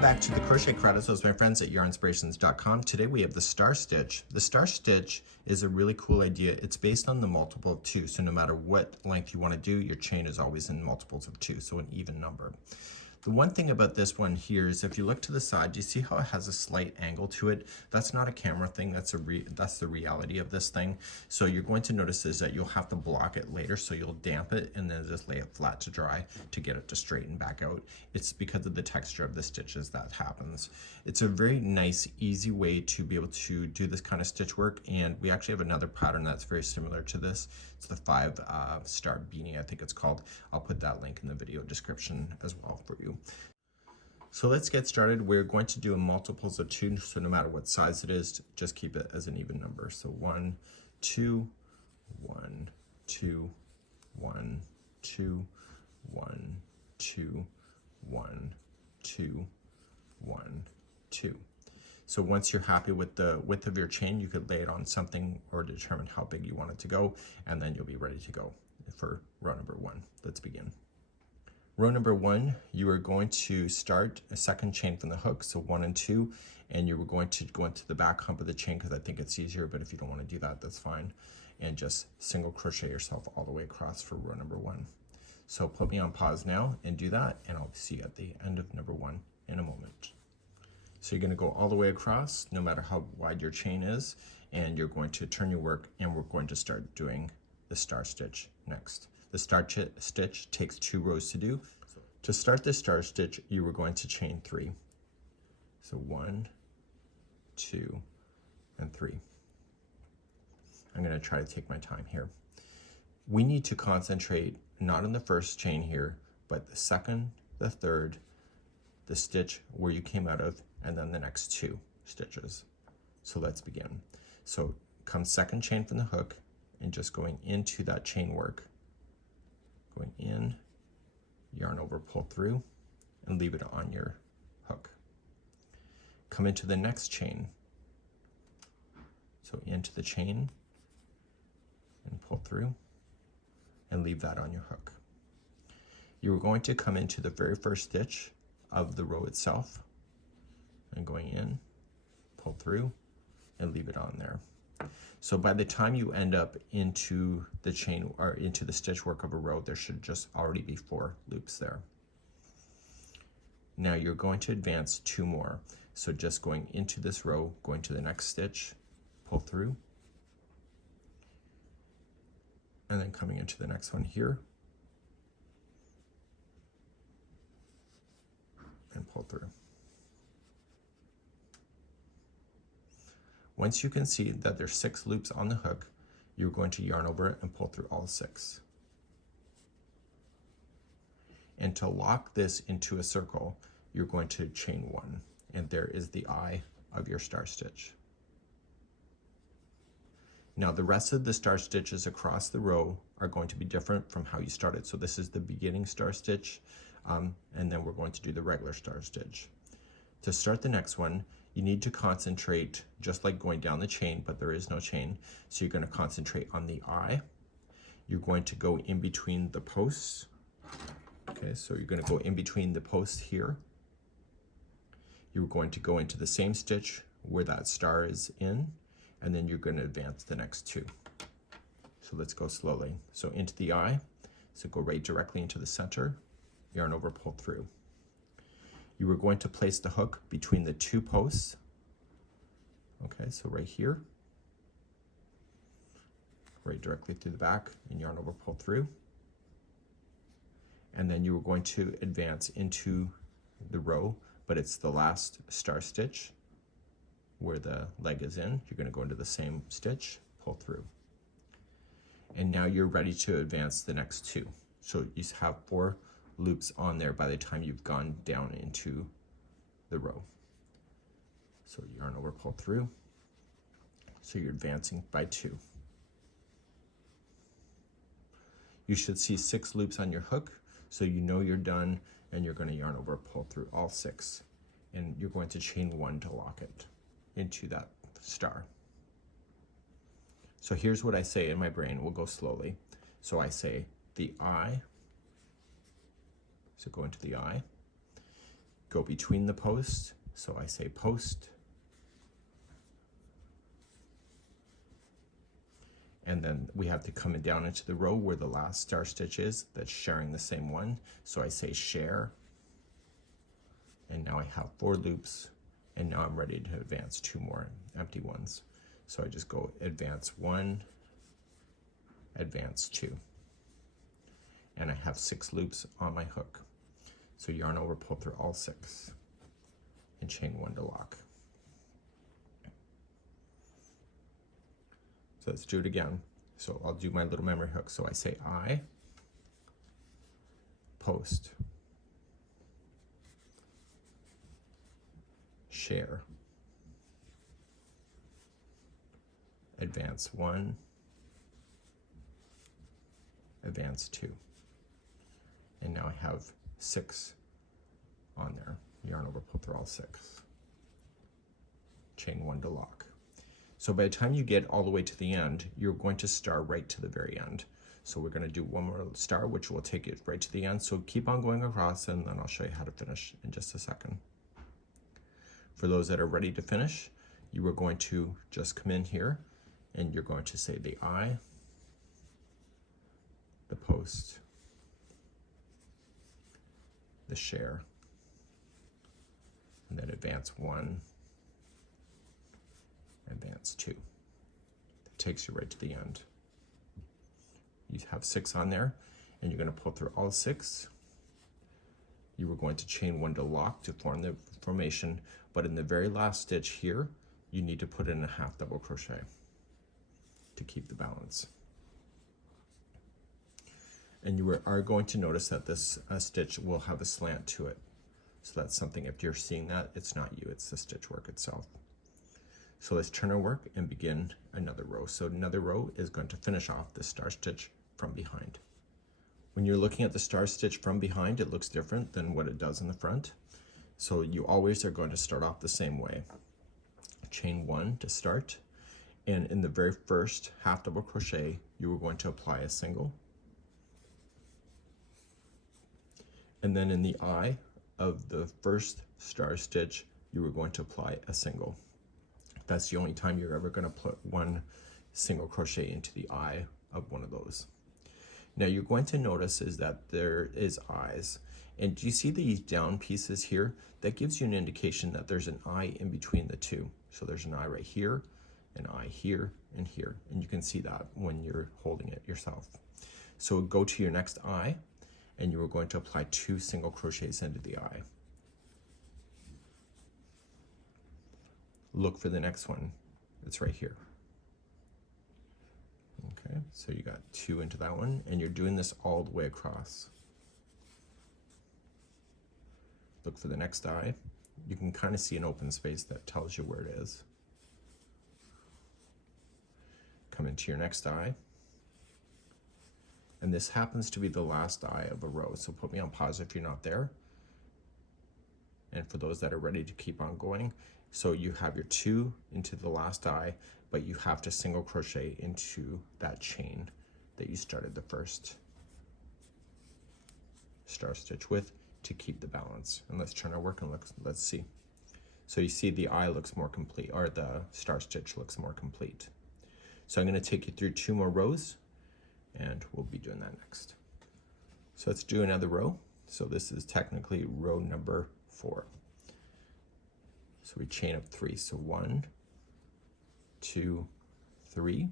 Welcome back to the Crochet Credits with my friends at yarnspirations.com. Today we have the star stitch. The star stitch is a really cool idea. It's based on the multiple of 2, so no matter what length you want to do, your chain is always in multiples of 2, so an even number. The one thing about this one here is if you look to the side, do you see how it has a slight angle to it? That's not a camera thing, that's the reality of this thing. So you're going to notice is that you'll have to block it later, so you'll damp it and then just lay it flat to dry to get it to straighten back out. It's because of the texture of the stitches that happens. It's a very nice, easy way to be able to do this kind of stitch work, and we actually have another pattern that's very similar to this. It's the 5-star beanie, I think it's called. I'll put that link in the video description as well for you. So let's get started. We're going to do multiples of 2, so no matter what size it is, just keep it as an even number. So 1, 2, 1, 2, 1, 2, 1, 2, 1, 2, 1, 2. So once you're happy with the width of your chain, you could lay it on something or determine how big you want it to go, and then you'll be ready to go for row number 1. Let's begin. Row number 1, you are going to start a second chain from the hook, so 1 and 2, and you were going to go into the back hump of the chain because I think it's easier, but if you don't want to do that, that's fine. And just single crochet yourself all the way across for row number 1. So put me on pause now and do that, and I'll see you at the end of number 1 in a moment. So you're going to go all the way across, no matter how wide your chain is, and you're going to turn your work, and we're going to start doing the star stitch next. The star stitch takes 2 rows to do. So to start the star stitch, you were going to chain 3. So 1, 2, and 3. I'm going to try to take my time here. We need to concentrate not on the first chain here, but the second, the third, the stitch where you came out of, and then the next 2 stitches. So let's begin. So come second chain from the hook and just going into that chain work. Going in, yarn over, pull through, and leave it on your hook. Come into the next chain. So into the chain and pull through and leave that on your hook. You are going to come into the very first stitch of the row itself and going in, pull through, and leave it on there. So by the time you end up into the chain or into the stitch work of a row, there should just already be 4 loops there. Now you're going to advance 2 more. So just going into this row, going to the next stitch, pull through, and then coming into the next one here, and pull through. Once you can see that there's 6 loops on the hook, you're going to yarn over it and pull through all 6. And to lock this into a circle, you're going to chain 1, and there is the eye of your star stitch. Now the rest of the star stitches across the row are going to be different from how you started. So this is the beginning star stitch, and then we're going to do the regular star stitch. To start the next one, you need to concentrate just like going down the chain, but there is no chain. So you're going to concentrate on the eye. You're going to go in between the posts. Okay, so you're going to go in between the posts here. You're going to go into the same stitch where that star is in, and then you're going to advance the next 2. So let's go slowly. So into the eye, so go right directly into the center, yarn over, pull through. You are going to place the hook between the 2 posts. Okay, so right here, right directly through the back, and yarn over, pull through. And then you are going to advance into the row, but it's the last star stitch where the leg is in. You're going to go into the same stitch, pull through. And now you're ready to advance the next 2. So you have 4 loops on there by the time you've gone down into the row. So yarn over, pull through. So you're advancing by 2. You should see 6 loops on your hook, so you know you're done, and you're going to yarn over, pull through all 6, and you're going to chain 1 to lock it into that star. So here's what I say in my brain. We'll go slowly. So I say the eye. So go into the eye. go between the posts, so I say post, and then we have to come down into the row where the last star stitch is that's sharing the same one, so I say share, and now I have 4 loops, and now I'm ready to advance 2 more empty ones. So I just go advance 1, advance 2, and I have 6 loops on my hook. So yarn over, pull through all 6, and chain 1 to lock. So let's do it again. So I'll do my little memory hook. So I say I, post, share, advance 1, advance 2, and now I have 6 on there. Yarn over, pull through all 6, chain 1 to lock. So by the time you get all the way to the end, you're going to star right to the very end. So we're going to do one more star, which will take it right to the end. So keep on going across, and then I'll show you how to finish in just a second. For those that are ready to finish, you are going to just come in here, and you're going to say the I, the post, the share, and then advance 1, advance 2. That takes you right to the end. You have 6 on there, and you're going to pull through all 6. You are going to chain 1 to lock to form the formation, but in the very last stitch here, you need to put in a half double crochet to keep the balance. And you are going to notice that this stitch will have a slant to it. So that's something, if you're seeing that, it's not you, it's the stitch work itself. So let's turn our work and begin another row. So another row is going to finish off the star stitch from behind. When you're looking at the star stitch from behind, it looks different than what it does in the front. So you always are going to start off the same way. Chain 1 to start, and in the very first half double crochet, you are going to apply a single. And then in the eye of the first star stitch, you are going to apply a single. That's the only time you're ever going to put 1 single crochet into the eye of one of those. Now you're going to notice is that there is eyes, and do you see these down pieces here? That gives you an indication that there's an eye in between the two. So there's an eye right here, an eye here, and here, and you can see that when you're holding it yourself. So go to your next eye, and you are going to apply 2 single crochets into the eye. Look for the next one. It's right here. Okay, so you got 2 into that one, and you're doing this all the way across. Look for the next eye. You can kind of see an open space that tells you where it is. Come into your next eye. And this happens to be the last eye of a row, so put me on pause if you're not there. And for those that are ready to keep on going, so you have your 2 into the last eye, but you have to single crochet into that chain that you started the first star stitch with to keep the balance. And let's turn our work and let's see. So you see the eye looks more complete, or the star stitch looks more complete. So I'm going to take you through 2 more rows, and we'll be doing that next. So let's do another row. So this is technically row number 4. So we chain up 3, so 1, 2, 3,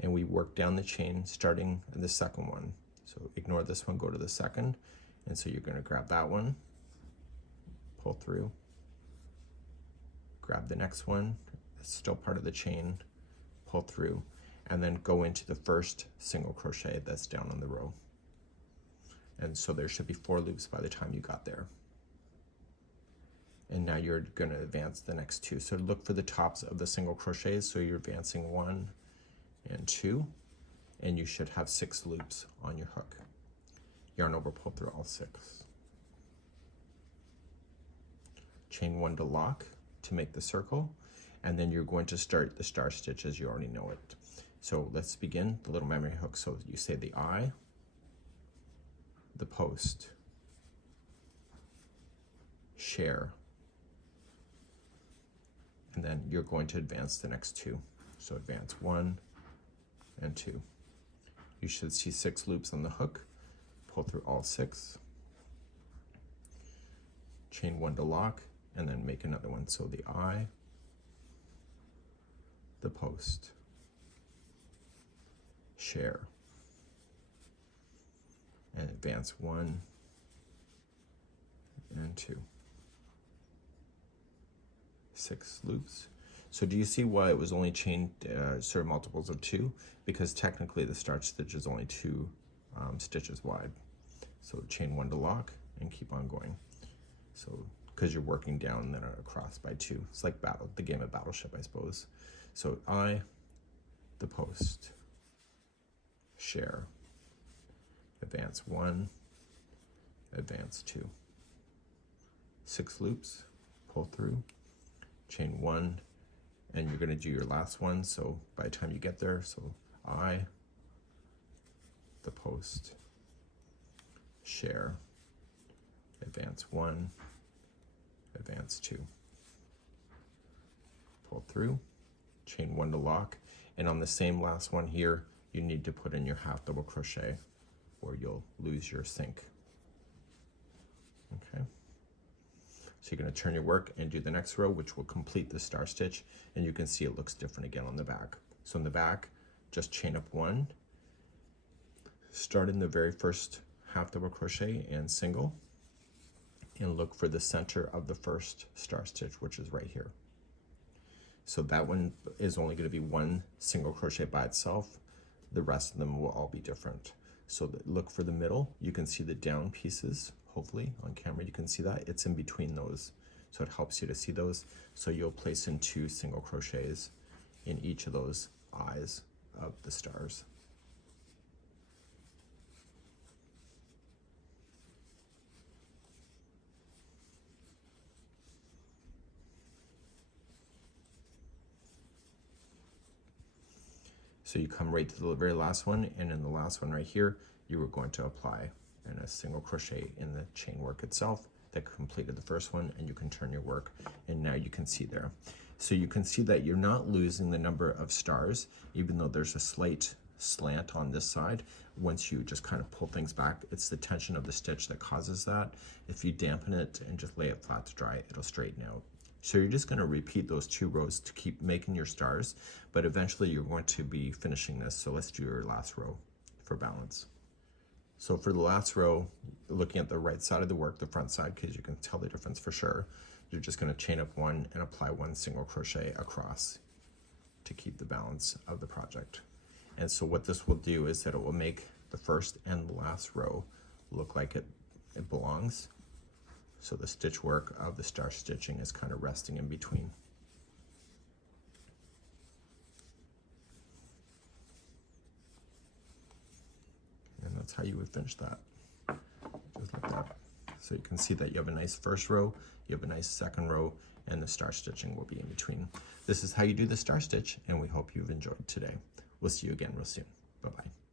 and we work down the chain starting in the second one. So ignore this one, go to the second, and so you're going to grab that one, pull through, grab the next one, it's still part of the chain, pull through, and then go into the first single crochet that's down on the row. And so there should be 4 loops by the time you got there. And now you're going to advance the next 2. So look for the tops of the single crochets. So you're advancing 1 and 2, and you should have 6 loops on your hook. Yarn over, pull through all 6. Chain 1 to lock to make the circle, and then you're going to start the star stitch as you already know it. So let's begin the little memory hook. So you say the eye, the post, share, and then you're going to advance the next 2. So advance 1 and 2. You should see 6 loops on the hook. Pull through all 6, chain 1 to lock, and then make another one. So the eye, the post, share, and advance 1 and 2. 6 loops. So do you see why it was only chained sort of multiples of 2? Because technically the start stitch is only 2 stitches wide. So chain 1 to lock and keep on going. So because you're working down and then across by 2. It's like the game of Battleship, I suppose. So eye, the post, share, advance 1, advance 2. 6 loops, pull through, chain 1, and you're going to do your last one. So by the time you get there, so eye, the post, share, advance 1, advance 2. Pull through, chain 1 to lock, and on the same last one here, you need to put in your half double crochet or you'll lose your sync. Okay. So you're going to turn your work and do the next row, which will complete the star stitch, and you can see it looks different again on the back. So in the back, just chain up 1, start in the very first half double crochet and single, and look for the center of the first star stitch, which is right here. So that one is only going to be 1 single crochet by itself. The rest of them will all be different. So look for the middle. You can see the down pieces. Hopefully on camera you can see that. It's in between those. So it helps you to see those. So you'll place in 2 single crochets in each of those eyes of the stars. So you come right to the very last one, and in the last one right here, you were going to apply in a single crochet in the chain work itself that completed the first one, and you can turn your work, and now you can see there. So you can see that you're not losing the number of stars, even though there's a slight slant on this side. Once you just kind of pull things back, it's the tension of the stitch that causes that. If you dampen it and just lay it flat to dry, it'll straighten out. So you're just going to repeat those 2 rows to keep making your stars, but eventually you're going to be finishing this. So let's do your last row for balance. So for the last row, looking at the right side of the work, the front side, because you can tell the difference for sure, you're just going to chain up 1 and apply 1 single crochet across to keep the balance of the project. And so what this will do is that it will make the first and the last row look like it belongs. So the stitch work of the star stitching is kind of resting in between. And that's how you would finish that, just like that. So you can see that you have a nice first row, you have a nice second row, and the star stitching will be in between. This is how you do the star stitch, and we hope you've enjoyed today. We'll see you again real soon. Bye-bye.